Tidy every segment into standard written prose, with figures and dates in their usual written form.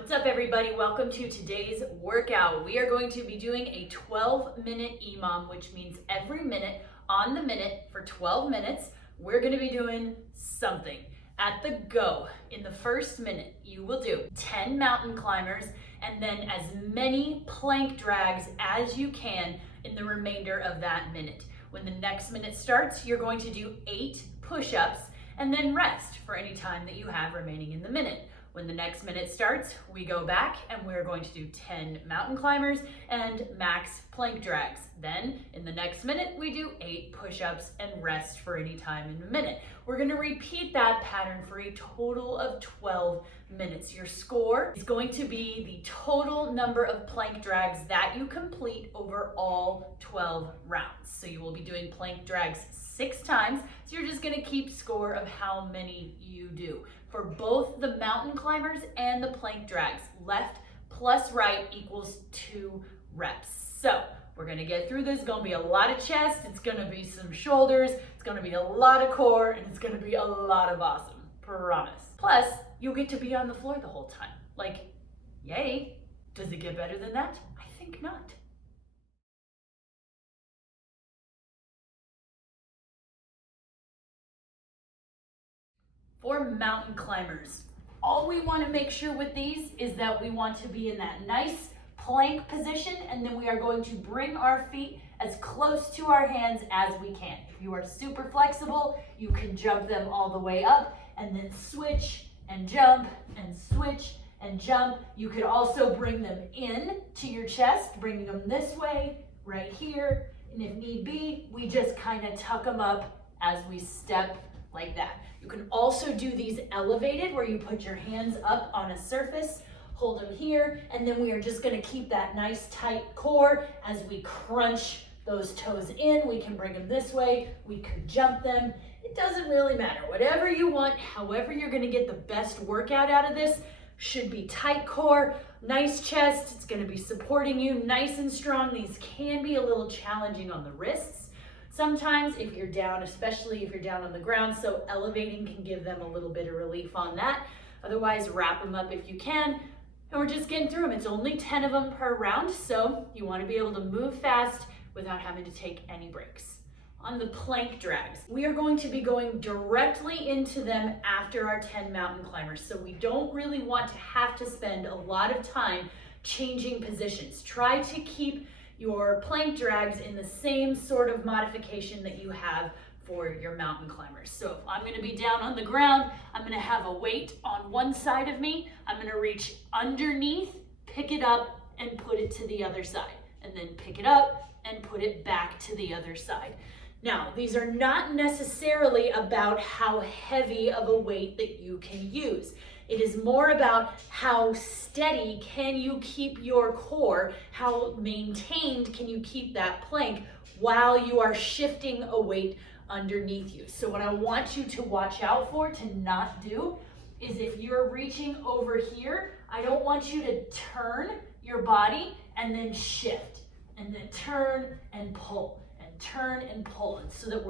What's up, everybody? Welcome to today's workout. We are going to be doing a 12-minute EMOM, which means every minute on the minute for 12 minutes, we're going to be doing something. At the go, in the first minute, you will do 10 mountain climbers and then as many plank drags as you can in the remainder of that minute. When the next minute starts, you're going to do 8 push-ups and then rest for any time that you have remaining in the minute. When the next minute starts, we go back and we're going to do 10 mountain climbers and max plank drags. Then in the next minute, we do 8 push-ups and rest for any time in a minute. We're gonna repeat that pattern for a total of 12 minutes. Your score is going to be the total number of plank drags that you complete over all 12 rounds. So you will be doing plank drags 6 times. So you're just gonna keep score of how many you do. For both the mountain climbers and the plank drags, left plus right equals 2 reps. So we're gonna get through this. It's gonna be a lot of chest, it's gonna be some shoulders, it's gonna be a lot of core, and it's gonna be a lot of awesome, promise. Plus, you'll get to be on the floor the whole time. Like, yay. Does it get better than that? I think not. For mountain climbers, all we want to make sure with these is that we want to be in that nice plank position, and then we are going to bring our feet as close to our hands as we can. If you are super flexible, you can jump them all the way up and then switch and jump and switch and jump. You could also bring them in to your chest, bringing them this way, right here, and if need be, we just kind of tuck them up as we step like that. You can also do these elevated where you put your hands up on a surface, hold them here, and then we are just gonna keep that nice tight core as we crunch those toes in. We can bring them this way, we could jump them. It doesn't really matter. Whatever you want, however you're gonna get the best workout out of this, should be tight core, nice chest, it's gonna be supporting you nice and strong. These can be a little challenging on the wrists sometimes if you're down, especially if you're down on the ground, so elevating can give them a little bit of relief on that. Otherwise, wrap them up if you can, and we're just getting through them. It's only 10 of them per round, so you want to be able to move fast without having to take any breaks. On the plank drags, we are going to be going directly into them after our 10 mountain climbers, so we don't really want to have to spend a lot of time changing positions. Try to keep your plank drags in the same sort of modification that you have for your mountain climbers. So if I'm gonna be down on the ground, I'm gonna have a weight on one side of me, I'm gonna reach underneath, pick it up, and put it to the other side, and then pick it up and put it back to the other side. Now, these are not necessarily about how heavy of a weight that you can use. It is more about how steady can you keep your core, how maintained can you keep that plank while you are shifting a weight underneath you. So what I want you to watch out for, to not do, is if you're reaching over here, I don't want you to turn your body and then shift, and then turn and pull, and turn and pull, and so that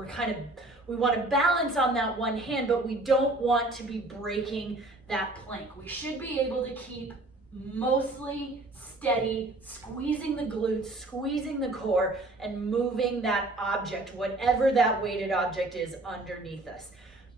we want to balance on that one hand, but we don't want to be breaking that plank. We should be able to keep mostly steady, squeezing the glutes, squeezing the core, and moving that object, whatever that weighted object is, underneath us.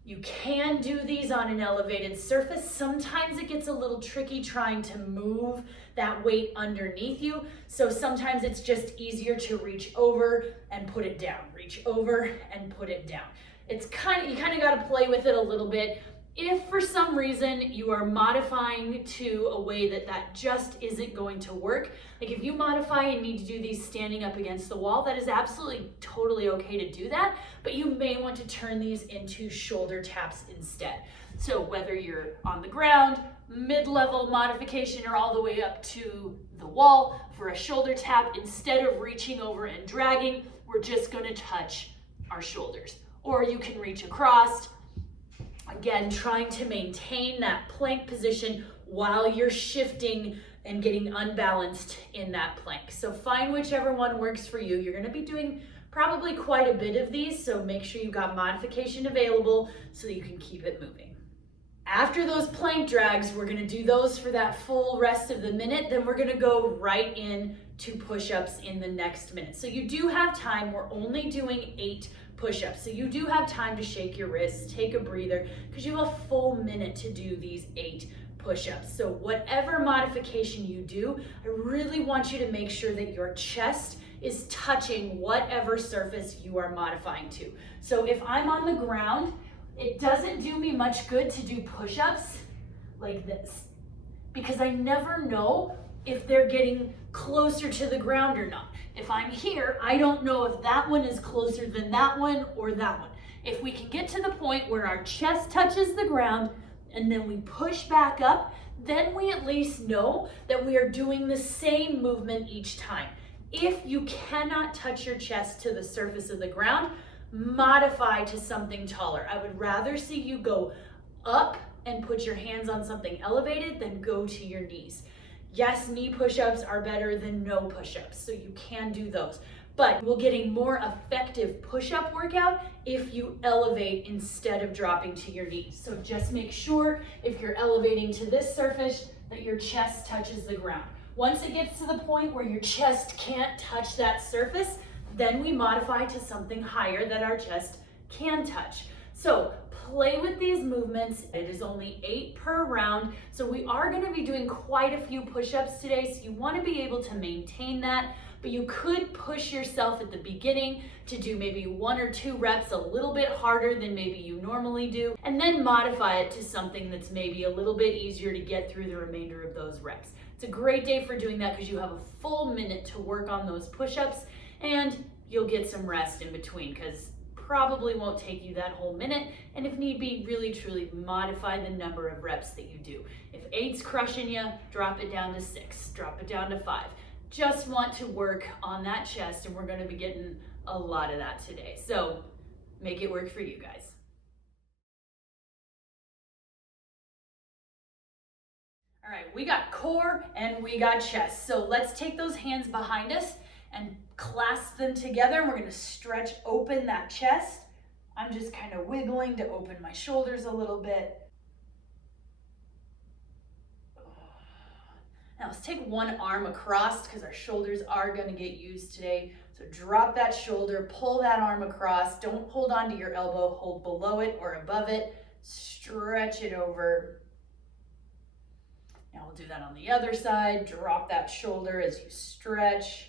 You can do these on an elevated surface. Sometimes it gets a little tricky trying to move that weight underneath you. So sometimes it's just easier to reach over and put it down, reach over and put it down. You kind of got to play with it a little bit. If for some reason you are modifying to a way that just isn't going to work, like if you modify and need to do these standing up against the wall, that is absolutely totally okay to do that, but you may want to turn these into shoulder taps instead. So whether you're on the ground, mid-level modification, or all the way up to the wall, for a shoulder tap, instead of reaching over and dragging, we're just going to touch our shoulders. Or you can reach across. Again, trying to maintain that plank position while you're shifting and getting unbalanced in that plank. So find whichever one works for you. You're going to be doing probably quite a bit of these, so make sure you've got modification available so that you can keep it moving. After those plank drags, we're gonna do those for that full rest of the minute. Then we're gonna go right in to push-ups in the next minute. So you do have time. We're only doing 8 push-ups. So you do have time to shake your wrists, take a breather, because you have a full minute to do these 8 push-ups. So whatever modification you do, I really want you to make sure that your chest is touching whatever surface you are modifying to. So if I'm on the ground, it doesn't do me much good to do push-ups like this, because I never know if they're getting closer to the ground or not. If I'm here, I don't know if that one is closer than that one or that one. If we can get to the point where our chest touches the ground and then we push back up, then we at least know that we are doing the same movement each time. If you cannot touch your chest to the surface of the ground, modify to something taller. I would rather see you go up and put your hands on something elevated than go to your knees. Yes, knee push-ups are better than no push-ups, so you can do those. But you'll get a more effective push-up workout if you elevate instead of dropping to your knees. So just make sure if you're elevating to this surface that your chest touches the ground. Once it gets to the point where your chest can't touch that surface, then we modify to something higher that our chest can touch. So play with these movements. It is only 8 per round. So we are going to be doing quite a few push-ups today. So you want to be able to maintain that, but you could push yourself at the beginning to do maybe 1 or 2 reps a little bit harder than maybe you normally do, and then modify it to something that's maybe a little bit easier to get through the remainder of those reps. It's a great day for doing that because you have a full minute to work on those push-ups, and you'll get some rest in between because probably won't take you that whole minute, and if need be, really truly modify the number of reps that you do. If 8's crushing you, drop it down to 6, drop it down to 5. Just want to work on that chest, and we're going to be getting a lot of that today. So make it work for you guys. All right, we got core and we got chest. So let's take those hands behind us and clasp them together, and we're going to stretch open that chest. I'm just kind of wiggling to open my shoulders a little bit. Now let's take one arm across because our shoulders are going to get used today. So drop that shoulder, pull that arm across. Don't hold on to your elbow, hold below it or above it. Stretch it over. Now we'll do that on the other side. Drop that shoulder as you stretch.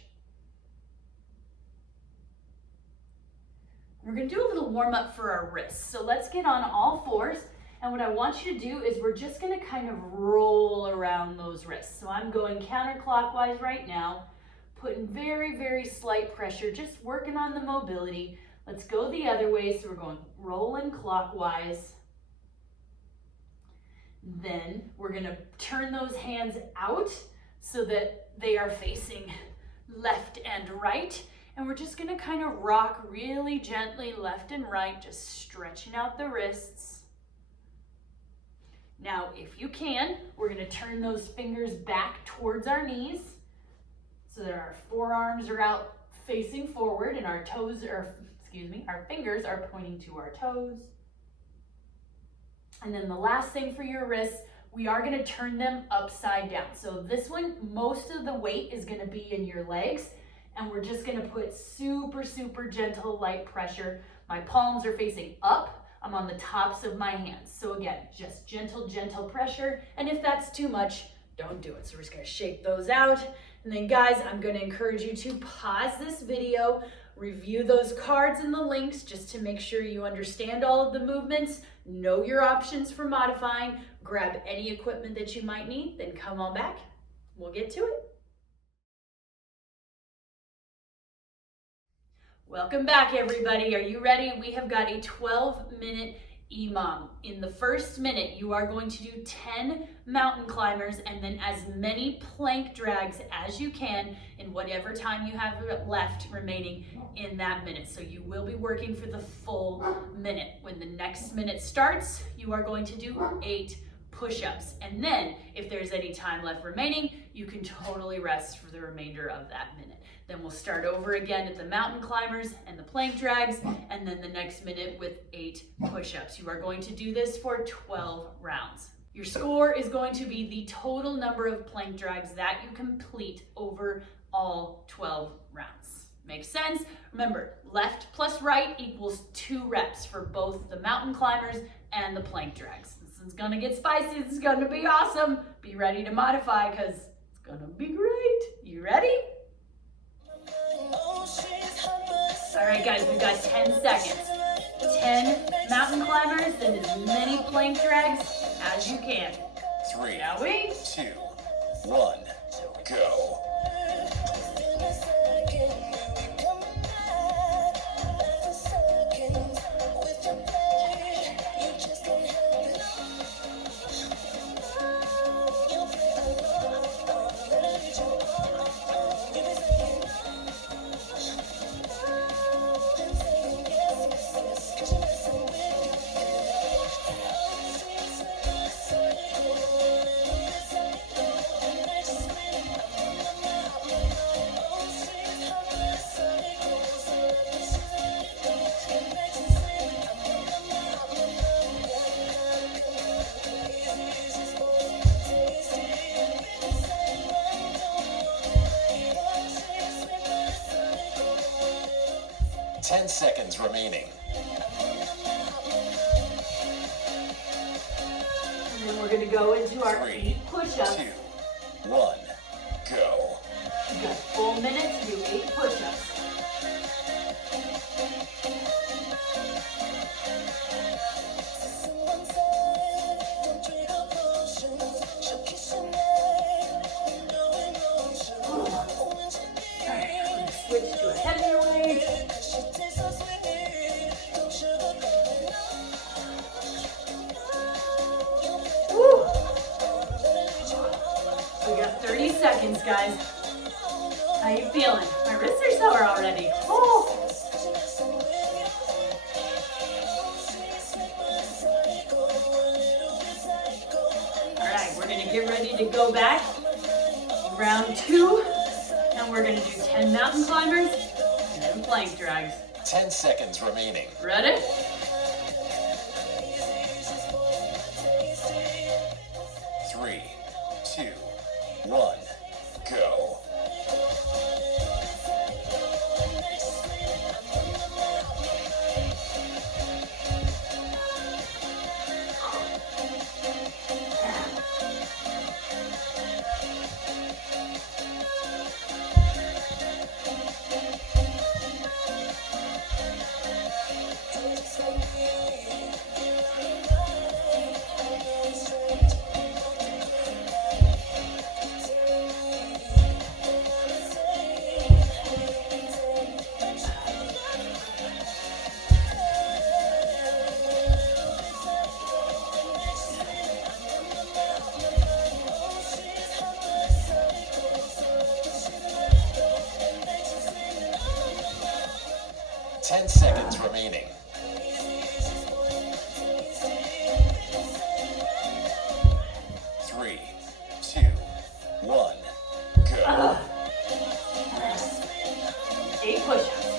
We're going to do a little warm up for our wrists. So let's get on all fours. And what I want you to do is we're just going to kind of roll around those wrists. So I'm going counterclockwise right now, putting very, very slight pressure, just working on the mobility. Let's go the other way. So we're going rolling clockwise. Then we're going to turn those hands out so that they are facing left and right. And we're just gonna kind of rock really gently left and right, just stretching out the wrists. Now, if you can, we're gonna turn those fingers back towards our knees so that our forearms are out facing forward and our fingers are pointing to our toes. And then the last thing for your wrists, we are gonna turn them upside down. So this one, most of the weight is gonna be in your legs. And we're just gonna put super, super gentle, light pressure. My palms are facing up. I'm on the tops of my hands. So again, just gentle, gentle pressure. And if that's too much, don't do it. So we're just gonna shake those out. And then guys, I'm gonna encourage you to pause this video, review those cards and the links just to make sure you understand all of the movements, know your options for modifying, grab any equipment that you might need, then come on back. We'll get to it. Welcome back, everybody. Are you ready? We have got a 12-minute EMOM. In the first minute, you are going to do 10 mountain climbers and then as many plank drags as you can in whatever time you have left remaining in that minute. So you will be working for the full minute. When the next minute starts, you are going to do 8 push-ups. And then if there's any time left remaining, you can totally rest for the remainder of that minute. Then we'll start over again at the mountain climbers and the plank drags, and then the next minute with 8 push-ups. You are going to do this for 12 rounds. Your score is going to be the total number of plank drags that you complete over all 12 rounds. Makes sense? Remember, left plus right equals 2 reps for both the mountain climbers and the plank drags. This is gonna get spicy, this is gonna be awesome. Be ready to modify because it's gonna be great. You ready? All right guys, we've got 10 seconds. 10 mountain climbers and as many plank drags as you can. 3, Shall we? 2, 1, go. Ten seconds remaining. And then we're gonna go into our 3, 8 push-ups. 2, 1, go. You've got a full minute to do 8 push-ups. Switch to a heavier weight. Woo. We got 30 seconds, guys. How you feeling? My wrists are sore already. Oh. All right, we're gonna get ready to go back. Round 2. And we're gonna do 10 mountain climbers and then plank drags. 10 seconds remaining. Ready? Three, 2, 1, go. Ten seconds remaining. Three, 2, 1, go. 8 push-ups.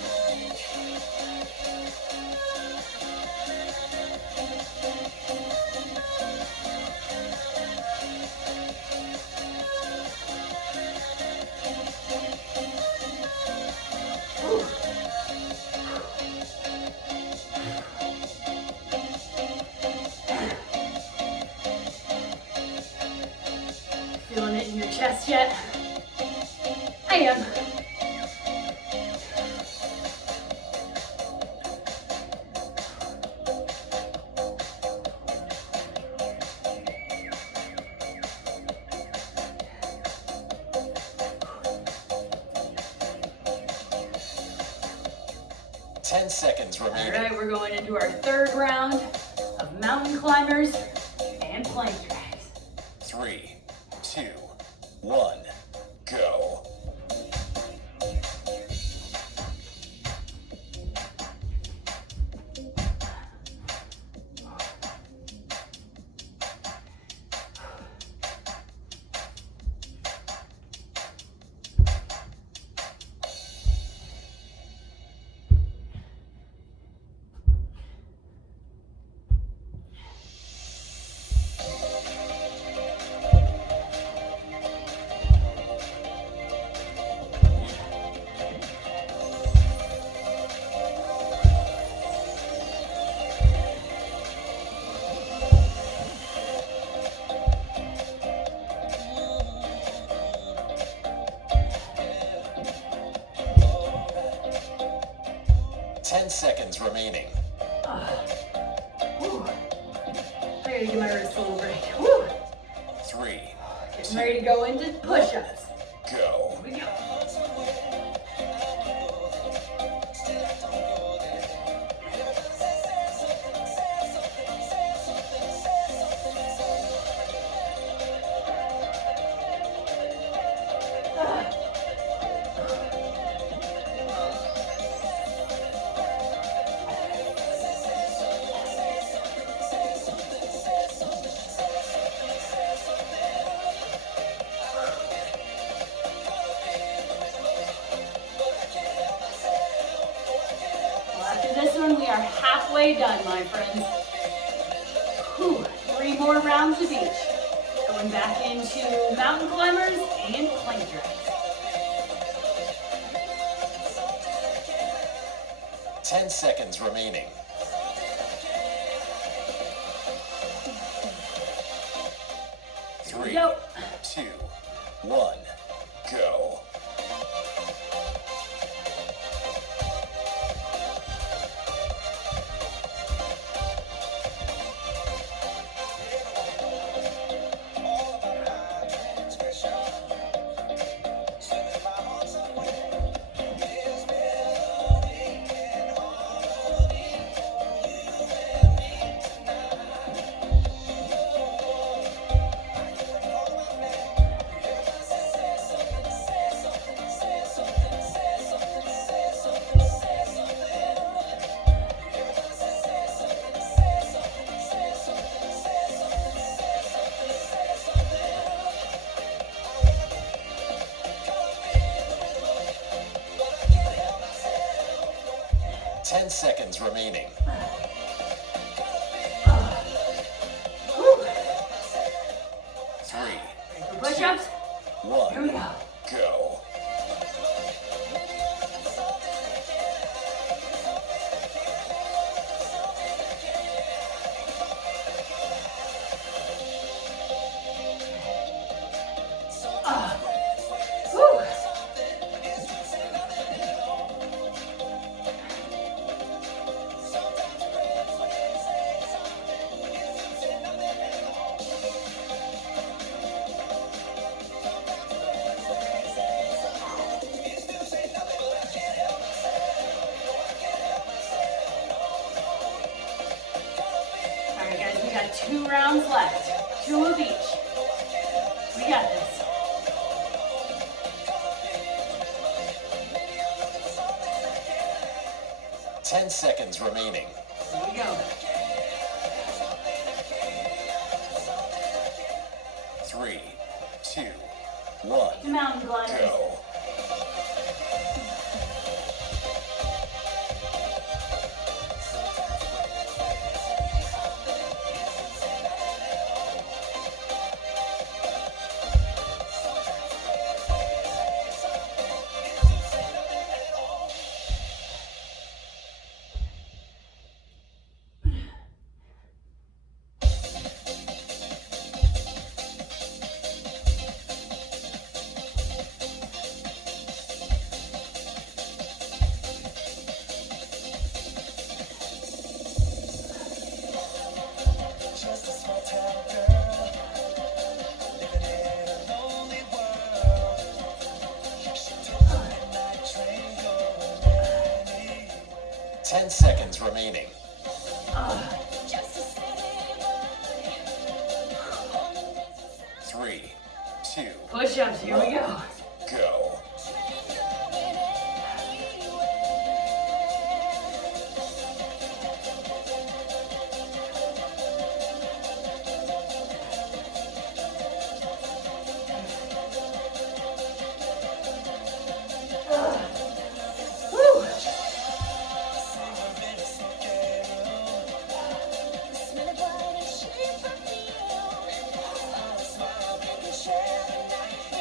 Feeling it in your chest yet? I am. Ten seconds All remaining. right, we're going into our 3rd round of mountain climbers and plank drags. 3, 2, 1, go. seconds remaining. Whew. I gotta give my wrist a little break. Whew. 3, Getting ready to go into push-ups. go. Here we go. This one we are halfway done, my friends. Whew. 3 more rounds of each. Going back into mountain climbers and plank jacks. 10 seconds remaining. 3, Go. 2, 1, go. Ten seconds remaining. Whew. 3, For push-ups. 1, Here we go. go. Whew. All right, guys, we got 2 rounds left. 2 of each. We got this. 10 seconds remaining. Here we go. 3, 2, 1, Mountain climbers. go. Ten seconds remaining. 3, 2, Push-ups. Here we go. go. Woo.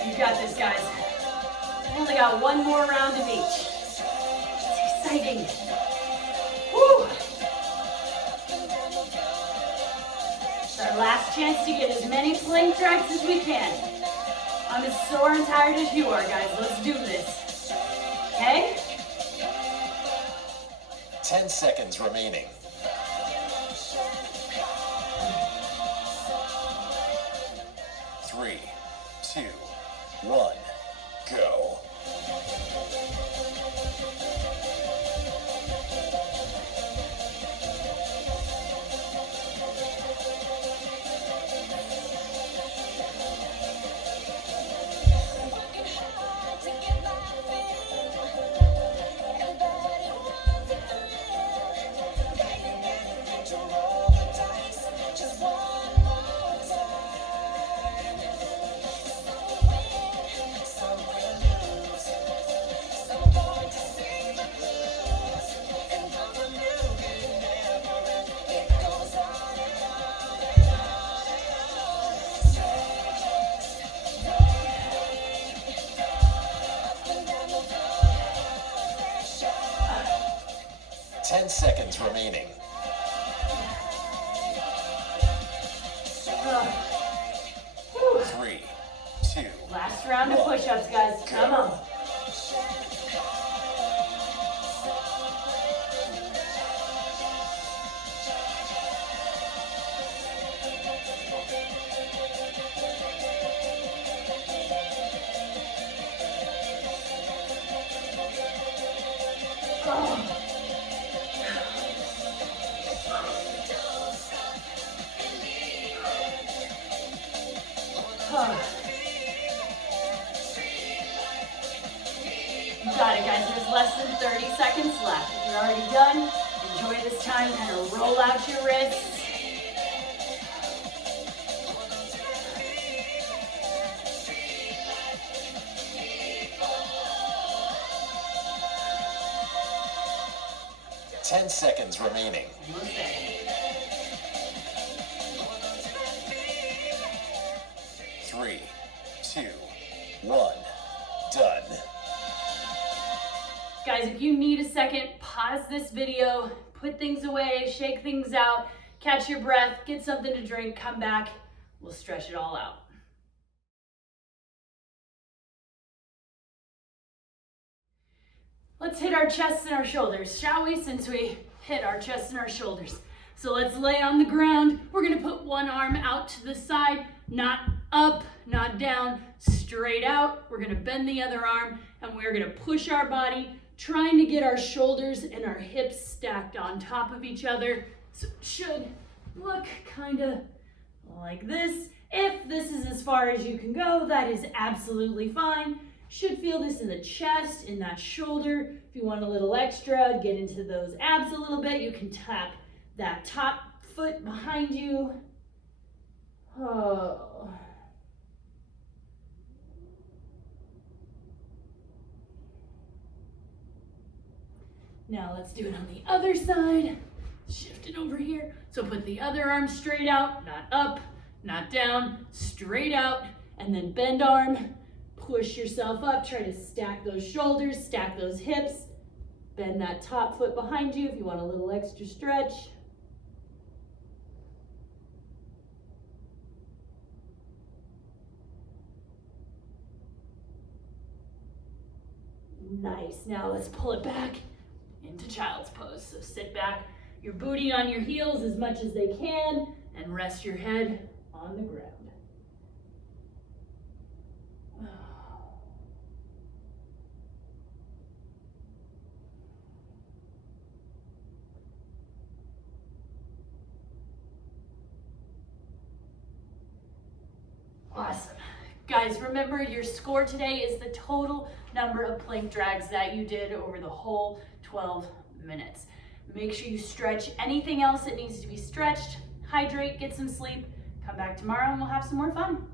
You got this, guys. We only got 1 more round of each. It's exciting. Woo. It's our last chance to get as many plank tracks as we can. I'm as sore and tired as you are, guys. Let's do this. Okay? 10 seconds remaining. 3, 2, 1, go. Ten seconds remaining. Whew. 3, 2, Last round of push-ups, guys. Come on. You got it, guys. There's less than 30 seconds left. If you're already done, enjoy this time. Kind of roll out your wrists. Ten seconds remaining. Okay. 3, 2, 1, done. Guys, if you need a second, pause this video, put things away, shake things out, catch your breath, get something to drink, come back. We'll stretch it all out. Let's hit our chests and our shoulders, shall we? Since we hit our chests and our shoulders. So let's lay on the ground. We're gonna put one arm out to the side, not up, not down, straight out. We're gonna bend the other arm and we're gonna push our body, trying to get our shoulders and our hips stacked on top of each other. So it should look kind of like this. If this is as far as you can go, that is absolutely fine. Should feel this in the chest, in that shoulder. If you want a little extra, get into those abs a little bit, you can tap that top foot behind you. Oh. Now let's do it on the other side. Shift it over here. So put the other arm straight out, not up, not down, straight out, and then bend arm. Push yourself up, try to stack those shoulders, stack those hips, bend that top foot behind you if you want a little extra stretch. Nice, now let's pull it back into child's pose. So sit back, your booty on your heels as much as they can, and rest your head on the ground. Awesome. Guys, remember your score today is the total number of plank drags that you did over the whole 12 minutes. Make sure you stretch anything else that needs to be stretched, hydrate, get some sleep, come back tomorrow and we'll have some more fun.